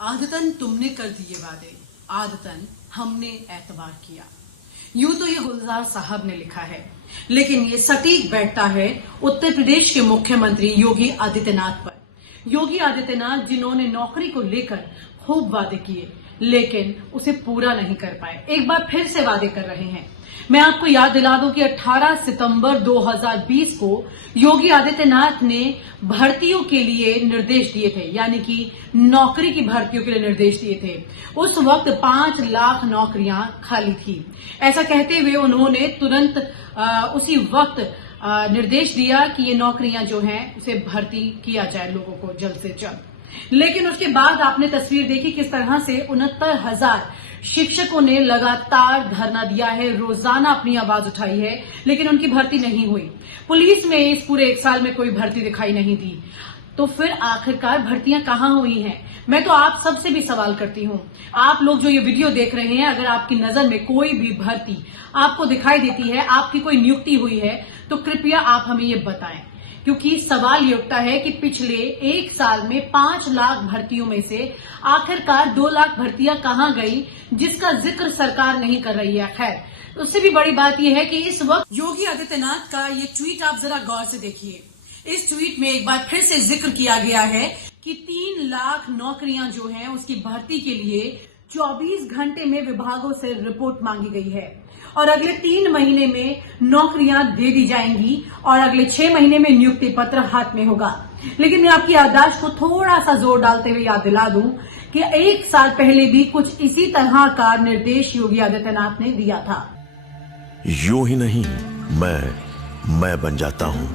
आदतन तुमने कर दिए वादे, आदतन हमने एतबार किया। यूं तो ये गुलजार साहब ने लिखा है, लेकिन ये सटीक बैठता है उत्तर प्रदेश के मुख्यमंत्री योगी आदित्यनाथ पर। योगी आदित्यनाथ जिन्होंने नौकरी को लेकर खूब वादे किए, लेकिन उसे पूरा नहीं कर पाए, एक बार फिर से वादे कर रहे हैं। मैं आपको याद दिला दूं कि 18 सितंबर 2020 को योगी आदित्यनाथ ने भर्तियों के लिए निर्देश दिए थे, यानी कि नौकरी की भर्तियों के लिए निर्देश दिए थे। उस वक्त 5 लाख नौकरियां खाली थी। ऐसा कहते हुए उन्होंने तुरंत उसी वक्त निर्देश दिया कि ये नौकरियां जो हैं उसे भर्ती किया जाए लोगों को जल्द से जल्द। लेकिन उसके बाद आपने तस्वीर देखी किस तरह से 69,000 शिक्षकों ने लगातार धरना दिया है, रोजाना अपनी आवाज उठाई है, लेकिन उनकी भर्ती नहीं हुई। पुलिस में इस पूरे 1 साल में कोई भर्ती दिखाई नहीं दी। तो फिर आखिरकार भर्तियां कहां हुई हैं? मैं तो आप सबसे भी सवाल करती हूं, आप लोग जो ये वीडियो देख रहे हैं, अगर आपकी नजर में कोई भी भर्ती आपको दिखाई देती है, आपकी कोई नियुक्ति हुई है, तो कृपया आप हमें ये बताएं। क्योंकि सवाल ये उठता है कि पिछले 1 साल में 5 लाख भर्तियों में से आखिरकार 2 लाख भर्तियां कहां गई, जिसका जिक्र सरकार नहीं कर रही है। खैर, उससे भी बड़ी बात यह है कि इस वक्त योगी आदित्यनाथ का ये ट्वीट आप जरा गौर से देखिए। इस ट्वीट में एक बार फिर से जिक्र किया गया है कि 3 लाख नौकरियां जो हैं उसकी भर्ती के लिए 24 घंटे में विभागों से रिपोर्ट मांगी गई है और अगले 3 महीने में नौकरियां दे दी जाएंगी और अगले 6 महीने में नियुक्ति पत्र हाथ में होगा। लेकिन मैं आपकी याददाश्त को थोड़ा सा जोर डालते हुए याद दिला दूं कि 1 साल पहले भी कुछ इसी तरह का निर्देश योगी आदित्यनाथ ने दिया था। यूं ही नहीं, मैं बन जाता हूं।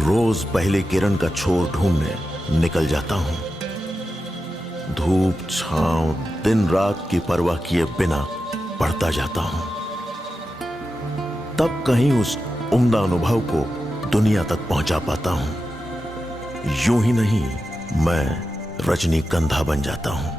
रोज पहले किरण का छोर ढूंढने निकल जाता हूं। धूप छांव दिन रात की परवाह किए बिना पढ़ता जाता हूं। तब कहीं उस उम्दा अनुभव को दुनिया तक पहुंचा पाता हूं। यूं ही नहीं, मैं रजनीगंधा बन जाता हूं।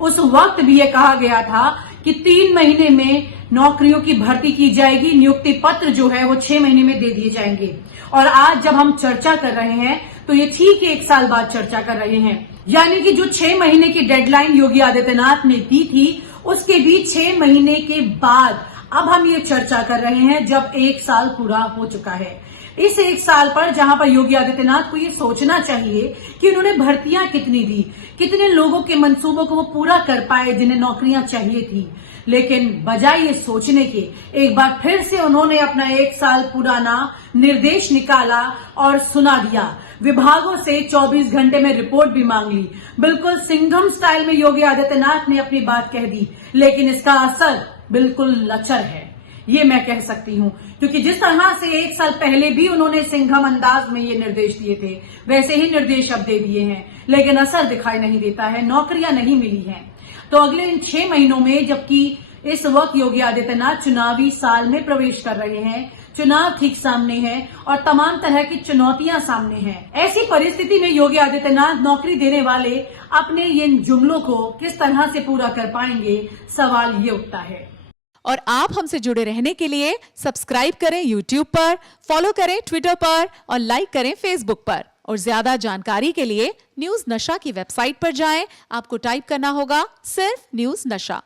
उस वक्त भी यह कहा गया था कि 3 महीने में नौकरियों की भर्ती की जाएगी, नियुक्ति पत्र जो है वो 6 महीने में दे दिए जाएंगे। और आज जब हम चर्चा कर रहे हैं तो ये ठीक 1 साल बाद चर्चा कर रहे हैं, यानी कि जो 6 महीने की डेडलाइन योगी आदित्यनाथ ने दी थी, उसके भी 6 महीने के बाद अब हम ये चर्चा कर रहे हैं जब 1 साल पूरा हो चुका है। इस 1 साल पर जहां पर योगी आदित्यनाथ को ये सोचना चाहिए कि उन्होंने भर्तियां कितनी दी, कितने लोगों के मंसूबों को वो पूरा कर पाए जिन्हें नौकरियां चाहिए थी, लेकिन बजाय ये सोचने के एक बार फिर से उन्होंने अपना 1 साल पुराना निर्देश निकाला और सुना दिया। विभागों से 24 घंटे में रिपोर्ट भी मांग ली। बिल्कुल सिंघम स्टाइल में योगी आदित्यनाथ ने अपनी बात कह दी, लेकिन इसका असर बिल्कुल लचर है, ये मैं कह सकती हूं। क्योंकि जिस तरह से 1 साल पहले भी उन्होंने सिंघम अंदाज में ये निर्देश दिए थे, वैसे ही निर्देश अब दे दिए हैं, लेकिन असर दिखाई नहीं देता है, नौकरियां नहीं मिली हैं। तो अगले इन 6 महीनों में, जबकि इस वक्त योगी आदित्यनाथ चुनावी साल में प्रवेश कर रहे हैं, चुनाव ठीक सामने है और तमाम तरह की चुनौतियां सामने हैं, ऐसी परिस्थिति में योगी आदित्यनाथ नौकरी देने वाले अपने इन जुमलों को किस तरह से पूरा कर पाएंगे, सवाल ये उठता है। और आप हमसे जुड़े रहने के लिए सब्सक्राइब करें YouTube पर, फॉलो करें Twitter पर और लाइक करें Facebook पर। और ज्यादा जानकारी के लिए न्यूज नशा की वेबसाइट पर जाएं। आपको टाइप करना होगा सिर्फ न्यूज नशा।